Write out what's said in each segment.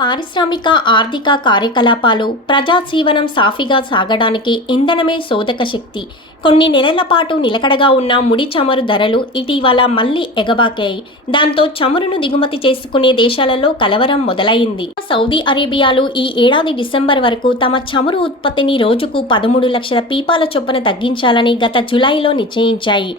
పారిశ్రామిక ఆర్థిక కార్యకలాపాలు ప్రజాజీవనం సాఫీగా సాగడానికి ఇంధనమే శోధక శక్తి. కొన్ని నెలల పాటు నిలకడగా ఉన్న ముడి చమురు ధరలు ఇటీవల మళ్లీ ఎగబాకాయి. దాంతో చమురును దిగుమతి చేసుకునే దేశాలలో కలవరం మొదలైంది. సౌదీ అరేబియాలో ఈ ఏడాది డిసెంబర్ వరకు తమ చమురు ఉత్పత్తిని రోజుకు 13 లక్షల పీపాల చొప్పున తగ్గించాలని గత జులైలో నిశ్చయించాయి.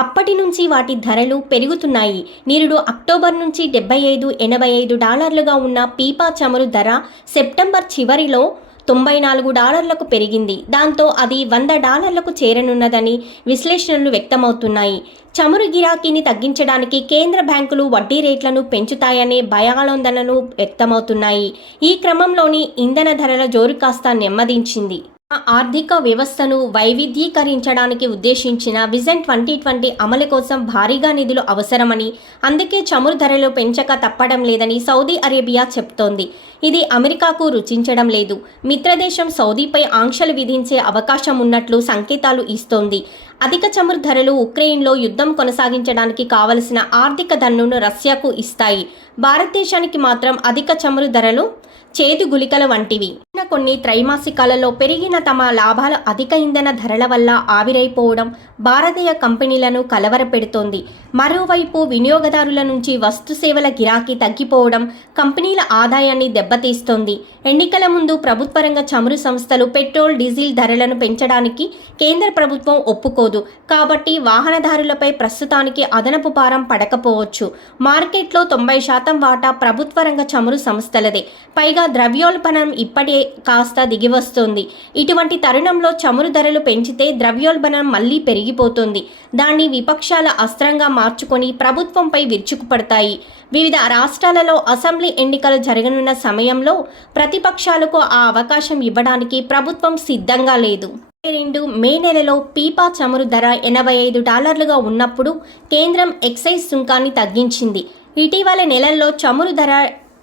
అప్పటి నుంచి వాటి ధరలు పెరుగుతున్నాయి. నిరుడు అక్టోబర్ నుంచి $75-85 ఉన్న పీపా చమురు ధర సెప్టెంబర్ చివరిలో $94లకు పెరిగింది. దాంతో అది $100లకు చేరనున్నదని విశ్లేషణలు వ్యక్తమవుతున్నాయి. చమురు గిరాకీని తగ్గించడానికి కేంద్ర బ్యాంకులు వడ్డీ రేట్లను పెంచుతాయనే భయాందోళనలు వ్యక్తమవుతున్నాయి. ఈ క్రమంలోని ఇంధన ధరల జోరు కాస్త నెమ్మదించింది. ఆర్థిక వ్యవస్థను వైవిధ్యీకరించడానికి ఉద్దేశించిన విజన్ 2020 అమలు కోసం భారీగా నిధులు అవసరమని, అందుకే చమురు ధరలు పెంచక తప్పడం లేదని సౌదీ అరేబియా చెప్తోంది. ఇది అమెరికాకు రుచించడం లేదు. మిత్రదేశం సౌదీపై ఆంక్షలు విధించే అవకాశం ఉన్నట్లు సంకేతాలు ఇస్తోంది. అధిక చమురు ధరలు ఉక్రెయిన్లో యుద్ధం కొనసాగించడానికి కావలసిన ఆర్థిక దన్నును రష్యాకు ఇస్తాయి. భారతదేశానికి మాత్రం అధిక చమురు ధరలు చేదు గుళికల వంటివి. కొన్ని త్రైమాసికాలలో పెరిగిన తమ లాభాలు అధిక ఇంధన ధరల వల్ల ఆవిరైపోవడం భారతీయ కంపెనీలను కలవరపెడుతోంది. మరోవైపు వినియోగదారుల నుంచి వస్తు సేవల గిరాకీ తగ్గిపోవడం కంపెనీల ఆదాయాన్ని దెబ్బతీస్తోంది. ఎన్నికల ముందు ప్రభుత్వ రంగ చమురు సంస్థలు పెట్రోల్, డీజిల్ ధరలను పెంచడానికి కేంద్ర ప్రభుత్వం ఒప్పుకోదు. కాబట్టి వాహనదారులపై ప్రస్తుతానికి అదనపు భారం పడకపోవచ్చు. మార్కెట్లో 90% వాటా ప్రభుత్వ రంగ చమురు సంస్థలదే. పైగా ద్రవ్యోల్బణం ఇప్పటి కాస్త దిగివస్తోంది. ఇటువంటి తరుణంలో చమురు ధరలు పెంచితే ద్రవ్యోల్బణం మళ్లీ పెరిగిపోతుంది. దాన్ని విపక్షాల అస్త్రంగా మార్చుకొని ప్రభుత్వంపై విరుచుకుపడతాయి. వివిధ రాష్ట్రాలలో అసెంబ్లీ ఎన్నికలు జరగనున్న సమయంలో ప్రతిపక్షాలకు ఆ అవకాశం ఇవ్వడానికి ప్రభుత్వం సిద్ధంగా లేదు. మే నెలలో పీపా చమురు ధర $85గా ఉన్నప్పుడు కేంద్రం ఎక్సైజ్ సుంకాన్ని తగ్గించింది. ఇటీవల నెలల్లో చమురు ధర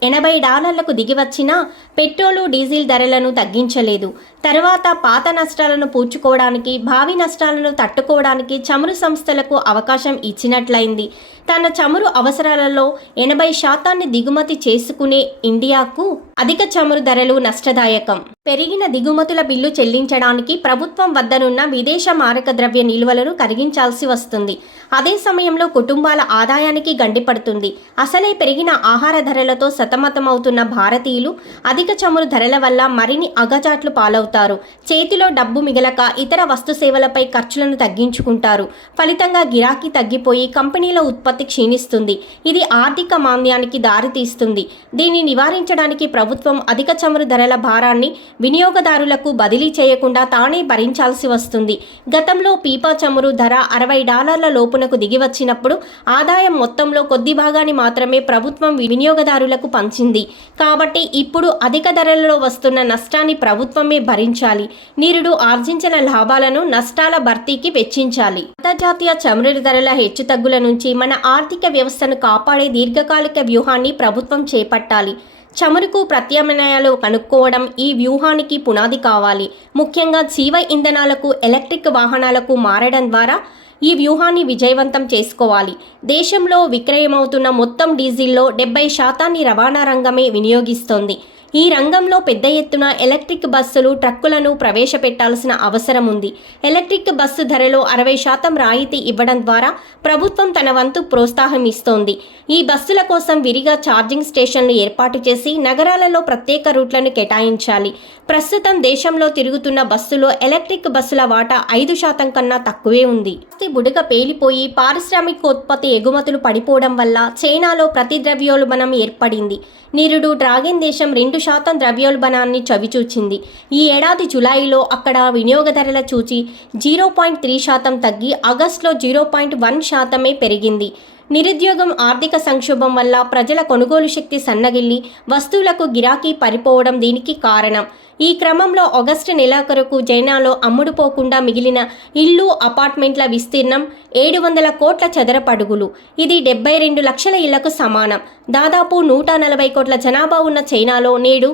$80లకు దిగివచ్చినా పెట్రోలు, డీజిల్ ధరలను తగ్గించలేదు. తర్వాత పాత నష్టాలను పూడ్చుకోవడానికి, భావి నష్టాలను తట్టుకోవడానికి చమురు సంస్థలకు అవకాశం ఇచ్చినట్లయింది. తన చమురు అవసరాలలో 80% దిగుమతి చేసుకునే ఇండియాకు అధిక చమురు ధరలు నష్టదాయకం. పెరిగిన దిగుమతుల బిల్లు చెల్లించడానికి ప్రభుత్వం వద్దనున్న విదేశ మారక ద్రవ్య నిల్వలను కరిగించాల్సి వస్తుంది. అదే సమయంలో కుటుంబాల ఆదాయానికి గండిపడుతుంది. అసలే పెరిగిన ఆహార ధరలతో సతమతమవుతున్న భారతీయులు అధిక చమురు ధరల వల్ల మరిన్ని అగచాట్లు పాలవుతారు. చేతిలో డబ్బు మిగలక ఇతర వస్తు సేవలపై ఖర్చులను తగ్గించుకుంటారు. ఫలితంగా గిరాకీ తగ్గిపోయి కంపెనీల ఉత్పత్తి క్షీణిస్తుంది. ఇది ఆర్థిక మాంద్యానికి దారితీస్తుంది. దీన్ని నివారించడానికి ప్రభుత్వం అధిక చమురు ధరల భారాన్ని వినియోగదారులకు బదిలీ చేయకుండా తానే భరించాల్సి వస్తుంది. గతంలో పీపా చమురు ధర $60 లోపునకు దిగివచ్చినప్పుడు ఆదాయం మొత్తంలో కొద్ది భాగాన్ని మాత్రమే ప్రభుత్వం వినియోగదారులకు పంచింది. కాబట్టి ఇప్పుడు అధిక ధరలలో వస్తున్న నష్టాన్ని ప్రభుత్వమే భరించాలి. నిరుడు ఆర్జించిన లాభాలను నష్టాల భర్తీకి వెచ్చించాలి. అంతర్జాతీయ చమురు ధరల హెచ్చుతగ్గుల నుంచి మన ఆర్థిక వ్యవస్థను కాపాడే దీర్ఘకాలిక వ్యూహాన్ని ప్రభుత్వం చేపట్టాలి. చమురుకు ప్రత్యామ్నాయాలు కనుక్కోవడం ఈ వ్యూహానికి పునాది కావాలి. ముఖ్యంగా జీవ ఇంధనాలకు, ఎలక్ట్రిక్ వాహనాలకు మారడం ద్వారా ఈ వ్యూహాన్ని విజయవంతం చేసుకోవాలి. దేశంలో విక్రయమవుతున్న మొత్తం డీజిల్లో 70% రవాణా రంగమే వినియోగిస్తోంది. ఈ రంగంలో పెద్ద ఎత్తున ఎలక్ట్రిక్ బస్సులు, ట్రక్కులను ప్రవేశపెట్టాల్సిన అవసరం ఉంది. ఎలక్ట్రిక్ బస్సు ధరలో 60% రాయితీ ఇవ్వడం ద్వారా ప్రభుత్వం తన వంతు ప్రోత్సాహం ఇస్తోంది. ఈ బస్సుల కోసం విరిగా ఛార్జింగ్ స్టేషన్లు ఏర్పాటు చేసి నగరాలలో ప్రత్యేక రూట్లను కేటాయించాలి. ప్రస్తుతం దేశంలో తిరుగుతున్న బస్సులో ఎలక్ట్రిక్ బస్సుల వాటా 5% కన్నా తక్కువే ఉంది. బుడగ పేలిపోయి పారిశ్రామికోత్పత్తి ఎగుమతులు పడిపోవడం వల్ల చైనాలో ప్రతి ద్రవ్యోల్బణం ఏర్పడింది. నిరుడు డ్రాగన్ దేశం 2% ద్రవ్యోల్బణాన్ని చవిచూచింది. ఈ ఏడాది జులైలో అక్కడ వినియోగ ధరల చూచి 0.3% తగ్గి ఆగస్టులో 0.1% పెరిగింది. నిరుద్యోగం, ఆర్థిక సంక్షోభం వల్ల ప్రజల కొనుగోలు శక్తి సన్నగిల్లి వస్తువులకు గిరాకీ పడిపోవడం దీనికి కారణం. ఈ క్రమంలో ఆగస్టు నెలాఖరుకు చైనాలో అమ్ముడుపోకుండా మిగిలిన ఇళ్ళు, అపార్ట్మెంట్ల విస్తీర్ణం 700 కోట్ల చదరపు అడుగులు. ఇది 72 లక్షల ఇళ్లకు సమానం. దాదాపు 140 కోట్ల జనాభా ఉన్న చైనాలో నేడు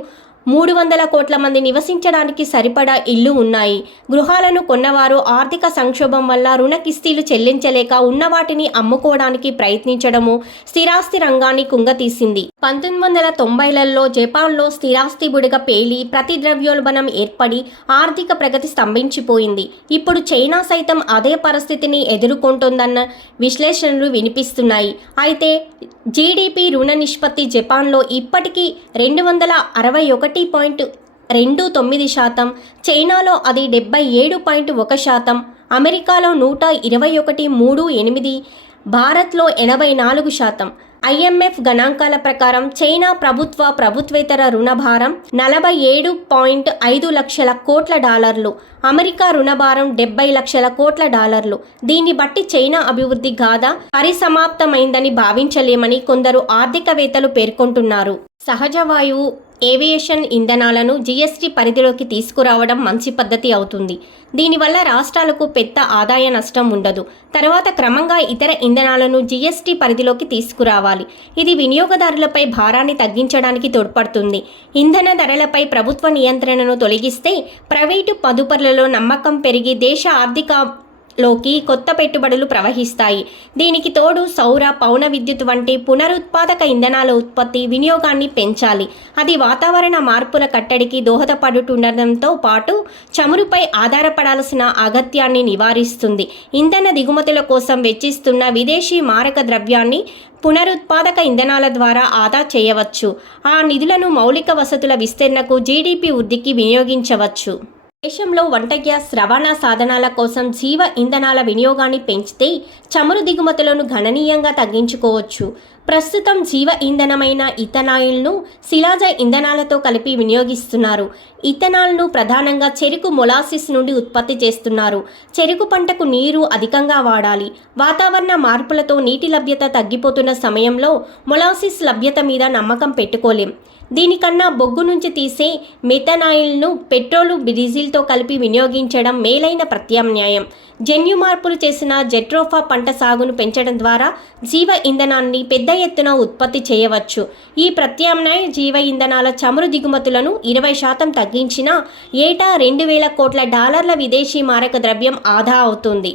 300 కోట్ల మంది నివసించడానికి సరిపడా ఇళ్లు ఉన్నాయి. గృహాలను కొన్నవారు ఆర్థిక సంక్షోభం వల్ల రుణ కిస్తీలు చెల్లించలేక ఉన్నవాటిని అమ్ముకోవడానికి ప్రయత్నించడము స్థిరాస్తి రంగాన్ని కుంగతీసింది. 1990లలో జపాన్లో స్థిరాస్తి బుడగ పేలి ప్రతిద్రవ్యోల్బణం ఏర్పడి ఆర్థిక ప్రగతి స్తంభించిపోయింది. ఇప్పుడు చైనా సైతం అదే పరిస్థితిని ఎదుర్కొంటోందన్న విశ్లేషణలు వినిపిస్తున్నాయి. అయితే జీడీపీ రుణ నిష్పత్తి జపాన్లో ఇప్పటికీ 261.29%, చైనాలో అది 77.1%, అమెరికాలో 121.38%, భారత్లో 84%. IMF గణాంకాల ప్రకారం చైనా ప్రభుత్వేతర రుణభారం $47.5 లక్షల కోట్ల, అమెరికా రుణభారం $70 లక్షల కోట్ల. దీన్ని బట్టి చైనా అభివృద్ధి గాథ పరిసమాప్తమైందని భావించలేమని కొందరు ఆర్థికవేత్తలు పేర్కొంటున్నారు. సహజ వాయువు, ఏవియేషన్ ఇంధనాలను జీఎస్టీ పరిధిలోకి తీసుకురావడం మంచి పద్ధతి అవుతుంది. దీనివల్ల రాష్ట్రాలకు పెద్ద ఆదాయ నష్టం ఉండదు. తర్వాత క్రమంగా ఇతర ఇంధనాలను జీఎస్టీ పరిధిలోకి తీసుకురావాలి. ఇది వినియోగదారులపై భారాన్ని తగ్గించడానికి తోడ్పడుతుంది. ఇంధన ధరలపై ప్రభుత్వ నియంత్రణను తొలగిస్తే ప్రైవేటు మదుపర్లలో నమ్మకం పెరిగి దేశ ఆర్థికలోకి కొత్త పెట్టుబడులు ప్రవహిస్తాయి. దీనికి తోడు సౌర, పవన విద్యుత్ వంటి పునరుత్పాదక ఇంధనాల ఉత్పత్తి, వినియోగాన్ని పెంచాలి. అది వాతావరణ మార్పుల కట్టడికి దోహదపడుతుండటంతో పాటు చమురుపై ఆధారపడాల్సిన అగత్యాన్ని నివారిస్తుంది. ఇంధన దిగుమతుల కోసం వెచ్చిస్తున్న విదేశీ మారక ద్రవ్యాన్ని పునరుత్పాదక ఇంధనాల ద్వారా ఆదా చేయవచ్చు. ఆ నిధులను మౌలిక వసతుల విస్తరణకు, జీడీపీ వృద్ధికి వినియోగించవచ్చు. దేశంలో వంట గ్యాస్ రవాణా సాధనాల కోసం జీవ ఇంధనాల వినియోగాన్ని పెంచితే చమురు దిగుమతులను గణనీయంగా తగ్గించుకోవచ్చు. ప్రస్తుతం జీవ ఇంధనమైన ఇథనాయిల్ను శిలాజ ఇంధనాలతో కలిపి వినియోగిస్తున్నారు. ఇథనాల్ను ప్రధానంగా చెరుకు మొలాసిస్ నుండి ఉత్పత్తి చేస్తున్నారు. చెరుకు పంటకు నీరు అధికంగా వాడాలి. వాతావరణ మార్పులతో నీటి లభ్యత తగ్గిపోతున్న సమయంలో మొలాసిస్ లభ్యత మీద నమ్మకం పెట్టుకోలేం. దీనికన్నా బొగ్గు నుంచి తీసే మెథనాయిల్ను పెట్రోలు, డీజిల్తో కలిపి వినియోగించడం మేలైన ప్రత్యామ్నాయం. జన్యు మార్పులు చేసిన జెట్రోఫా పంట సాగును పెంచడం ద్వారా జీవ ఇంధనాన్ని పెద్ద ఎత్తున ఉత్పత్తి చేయవచ్చు. ఈ ప్రత్యామ్నాయ జీవ ఇంధనాల చమురు దిగుమతులను 20% తగ్గించినా ఏటా $2,000 కోట్ల విదేశీ మారక ద్రవ్యం ఆదా అవుతుంది.